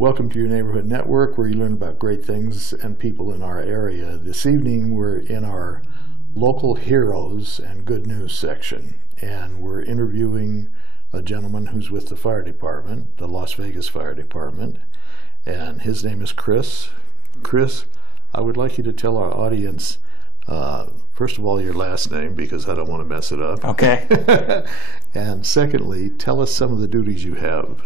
Welcome to your Neighborhood Network, where you learn about great things and people in our area. This evening, we're in our local heroes and good news section, and we're interviewing a gentleman who's with the fire department, the Las Vegas Fire Department, and his name is Chris. Chris, I would like you to tell our audience, first of all, your last name, because I don't want to mess it up. Okay. And secondly, tell us some of the duties you have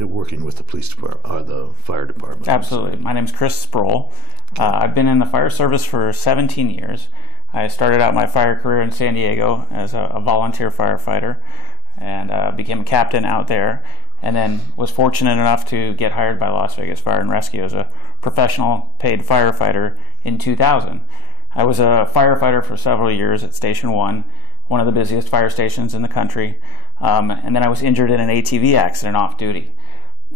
working with the police department or the fire department. Absolutely. My name is Chris Sproule. I've been in the fire service for 17 years. I started out my fire career in San Diego as a volunteer firefighter and became a captain out there, and then was fortunate enough to get hired by Las Vegas Fire and Rescue as a professional paid firefighter in 2000. I was a firefighter for several years at Station 1, one of the busiest fire stations in the country, and then I was injured in an ATV accident off duty.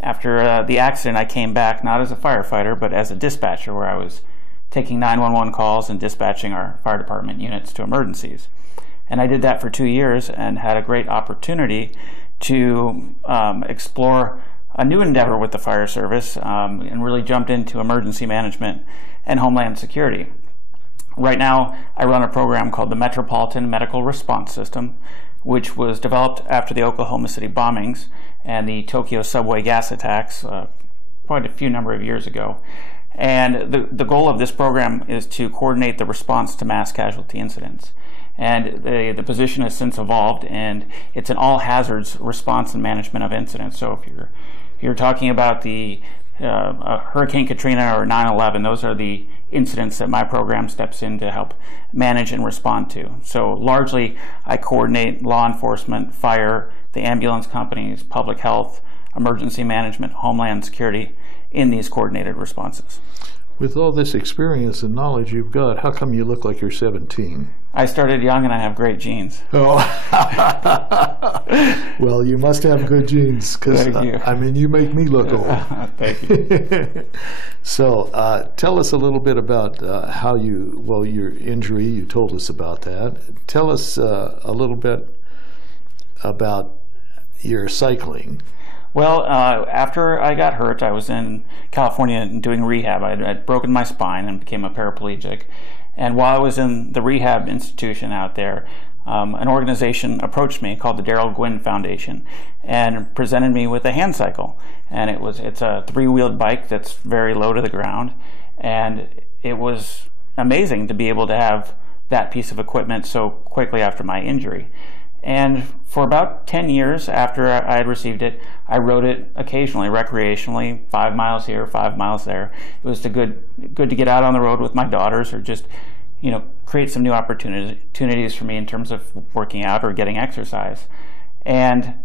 After the accident, I came back not as a firefighter, but as a dispatcher, where I was taking 911 calls and dispatching our fire department units to emergencies. And I did that for 2 years and had a great opportunity to explore a new endeavor with the fire service and really jumped into emergency management and homeland security. Right now, I run a program called the Metropolitan Medical Response System, which was developed after the Oklahoma City bombings and the Tokyo subway gas attacks quite a few number of years ago. And the goal of this program is to coordinate the response to mass casualty incidents. And the position has since evolved, and it's an all-hazards response and management of incidents. So if you're talking about the Hurricane Katrina or 9/11, those are the incidents that my program steps in to help manage and respond to. So largely, I coordinate law enforcement, fire, the ambulance companies, public health, emergency management, homeland security in these coordinated responses. With all this experience and knowledge you've got, how come you look like you're 17? I started young and I have great genes. Oh, well, you must have good genes, because I mean, you make me look old. Thank you. So, tell us a little bit about how your injury. You told us about that. Tell us a little bit about your cycling. Well, after I got hurt, I was in California doing rehab. I'd broken my spine and became a paraplegic. And while I was in the rehab institution out there, an organization approached me called the Darrell Gwynn Foundation and presented me with a hand cycle. And it's a three-wheeled bike that's very low to the ground. And it was amazing to be able to have that piece of equipment so quickly after my injury. And for about 10 years after I had received it, I rode it occasionally, recreationally, 5 miles here, 5 miles there. It was good to get out on the road with my daughters, or just, create some new opportunities for me in terms of working out or getting exercise. And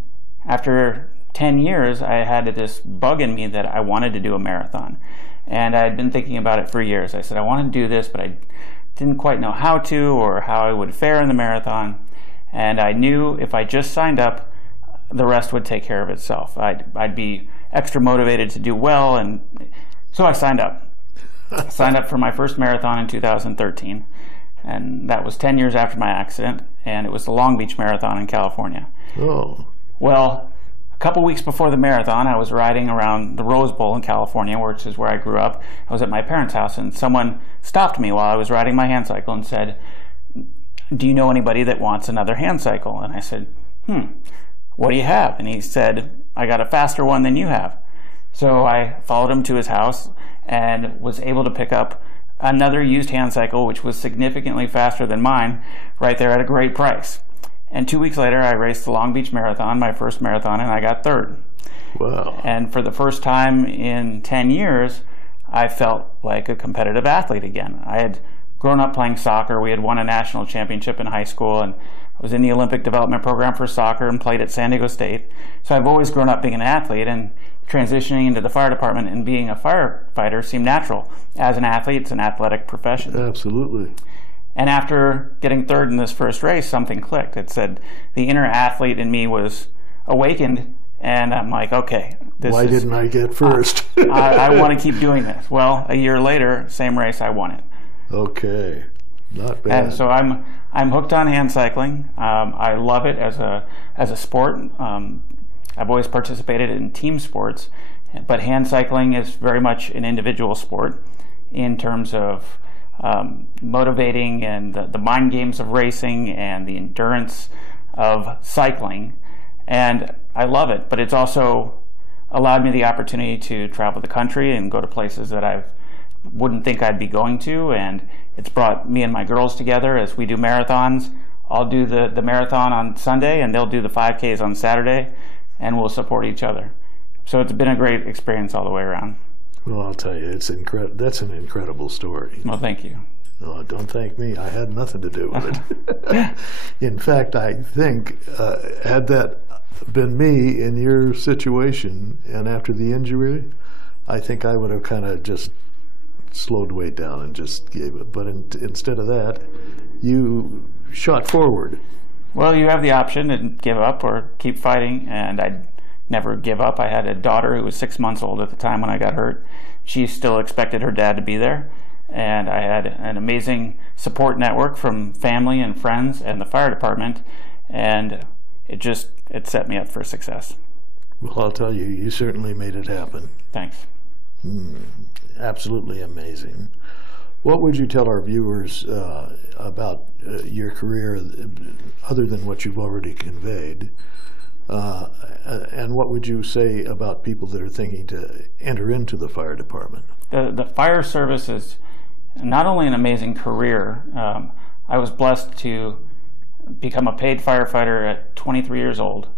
after 10 years, I had this bug in me that I wanted to do a marathon. And I had been thinking about it for years. I said, I want to do this, but I didn't quite know how to or how I would fare in the marathon. And I knew if I just signed up, the rest would take care of itself. I'd be extra motivated to do well, and so I signed up. Signed up for my first marathon in 2013, and that was 10 years after my accident, and it was the Long Beach Marathon in California. Oh. Well, a couple weeks before the marathon, I was riding around the Rose Bowl in California, which is where I grew up. I was at my parents' house, and someone stopped me while I was riding my hand cycle and said, do you know anybody that wants another hand cycle? And I said, what do you have? And he said, I got a faster one than you have. So I followed him to his house and was able to pick up another used hand cycle, which was significantly faster than mine, right there at a great price. And 2 weeks later, I raced the Long Beach Marathon, my first marathon, and I got third. Wow. And for the first time in 10 years, I felt like a competitive athlete again. I had grown up playing soccer. We had won a national championship in high school, and I was in the Olympic development program for soccer and played at San Diego State. So I've always grown up being an athlete, and transitioning into the fire department and being a firefighter seemed natural. As an athlete, it's an athletic profession. Absolutely. And after getting third in this first race, something clicked. It said the inner athlete in me was awakened, and I'm like, okay. Why didn't I get first? I want to keep doing this. Well, a year later, same race, I won it. Okay, not bad. And so I'm hooked on hand cycling. I love it as a sport. I've always participated in team sports, But hand cycling is very much an individual sport in terms of motivating and the mind games of racing and the endurance of cycling. And I love it, but it's also allowed me the opportunity to travel the country and go to places that I wouldn't think I'd be going to, and it's brought me and my girls together as we do marathons. I'll do the marathon on Sunday and they'll do the 5Ks on Saturday, and we'll support each other. So it's been a great experience all the way around. Well, I'll tell you, it's that's an incredible story. Well, thank you. No, don't thank me. I had nothing to do with it. In fact, I think had that been me in your situation and after the injury, I think I would have kind of just slowed way down and just gave it. But instead of that, you shot forward. Well, you have the option to give up or keep fighting, and I'd never give up. I had a daughter who was 6 months old at the time when I got hurt. She still expected her dad to be there, and I had an amazing support network from family and friends and the fire department, and it set me up for success. Well, I'll tell you, you certainly made it happen. Thanks. Absolutely amazing. What would you tell our viewers about your career, other than what you've already conveyed? And what would you say about people that are thinking to enter into the fire department? The fire service is not only an amazing career. I was blessed to become a paid firefighter at 23 years old,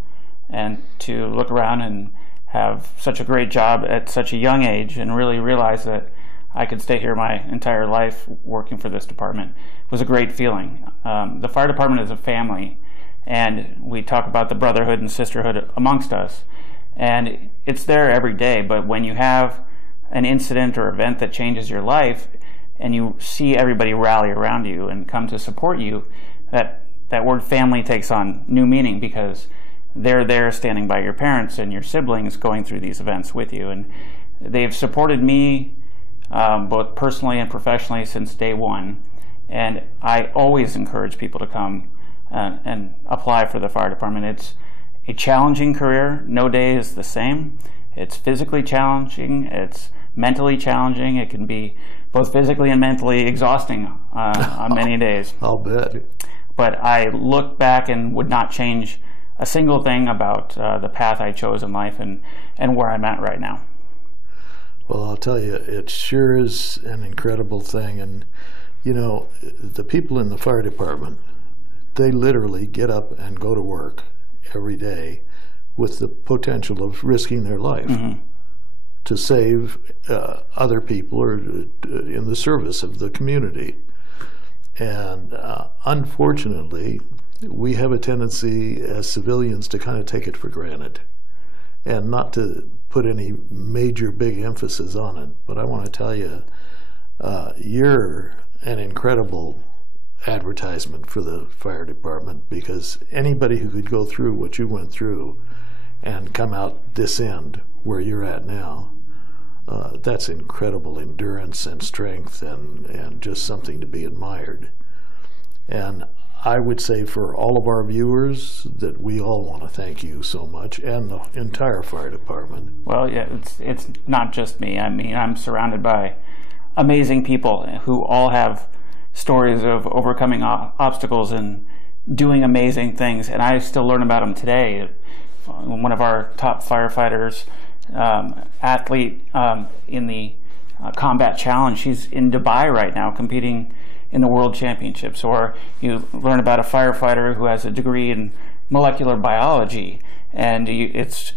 and to look around and have such a great job at such a young age and really realize that I could stay here my entire life working for this department was a great feeling. The fire department is a family, and we talk about the brotherhood and sisterhood amongst us, and it's there every day. But when you have an incident or event that changes your life and you see everybody rally around you and come to support you, that word family takes on new meaning, because they're there standing by your parents and your siblings going through these events with you. And they've supported me both personally and professionally since day one. And I always encourage people to come and apply for the fire department. It's a challenging career. No day is the same. It's physically challenging. It's mentally challenging. It can be both physically and mentally exhausting on many days. I'll bet. But I look back and would not change a single thing about the path I chose in life and where I'm at right now. Well, I'll tell you, it sure is an incredible thing. And, you know, the people in the fire department, they literally get up and go to work every day with the potential of risking their life to save other people or in the service of the community. And unfortunately, we have a tendency as civilians to kind of take it for granted and not to put any major big emphasis on it. But I want to tell you, you're an incredible advertisement for the fire department, because anybody who could go through what you went through and come out this end where you're at now, that's incredible endurance and strength and just something to be admired. And I would say for all of our viewers that we all want to thank you so much, and the entire fire department. Well, yeah, it's not just me. I mean, I'm surrounded by amazing people who all have stories of overcoming obstacles and doing amazing things, and I still learn about them today. One of our top firefighters, athlete in the combat challenge, she's in Dubai right now competing in the world championships. Or you learn about a firefighter who has a degree in molecular biology, and it's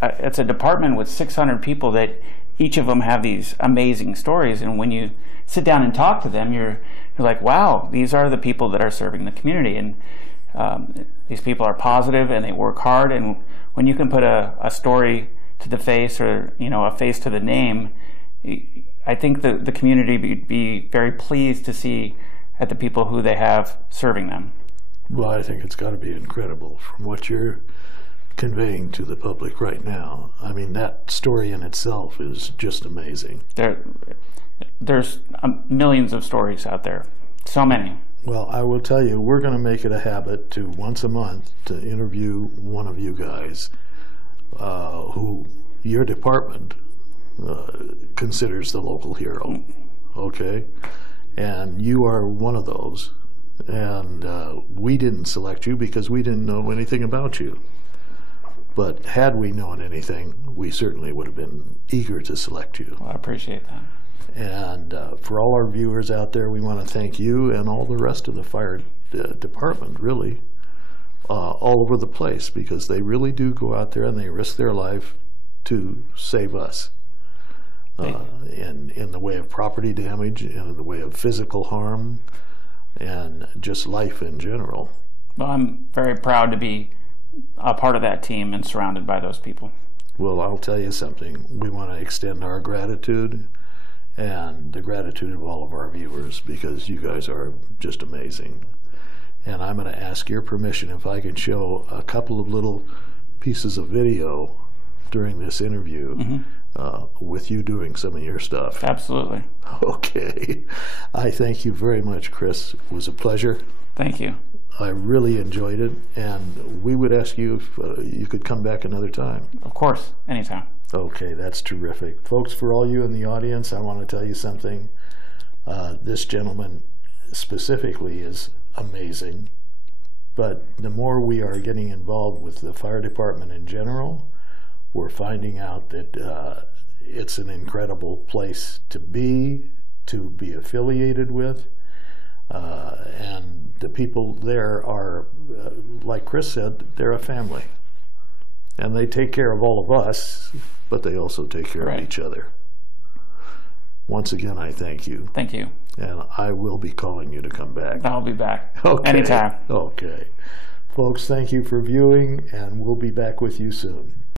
a department with 600 people that each of them have these amazing stories. And when you sit down and talk to them, you're like, wow, these are the people that are serving the community. And these people are positive and they work hard. And when you can put a story to the face, or a face to the name, I think the community would be very pleased to see at the people who they have serving them. Well, I think it's got to be incredible from what you're conveying to the public right now. I mean, that story in itself is just amazing. There's millions of stories out there, so many. Well, I will tell you, we're going to make it a habit to once a month to interview one of you guys who your department considers the local hero, okay? And you are one of those. And we didn't select you because we didn't know anything about you. But had we known anything, we certainly would have been eager to select you. Well, I appreciate that. And for all our viewers out there, we want to thank you and all the rest of the fire department, really, all over the place, because they really do go out there and they risk their life to save us. In the way of property damage, in the way of physical harm, and just life in general. Well, I'm very proud to be a part of that team and surrounded by those people. Well, I'll tell you something. We want to extend our gratitude and the gratitude of all of our viewers, because you guys are just amazing. And I'm going to ask your permission if I can show a couple of little pieces of video during this interview with you doing some of your stuff. Absolutely. Okay. I thank you very much, Chris. It was a pleasure. Thank you. I really enjoyed it, and we would ask you if you could come back another time. Of course, anytime. Okay, that's terrific. Folks, for all you in the audience, I want to tell you something. This gentleman specifically is amazing, but the more we are getting involved with the fire department in general, we're finding out that it's an incredible place to be affiliated with, and the people there are, like Chris said, they're a family. And they take care of all of us, but they also take care of each other. Once again, I thank you. Thank you. And I will be calling you to come back. I'll be back. Okay. Anytime. Okay. Folks, thank you for viewing, and we'll be back with you soon.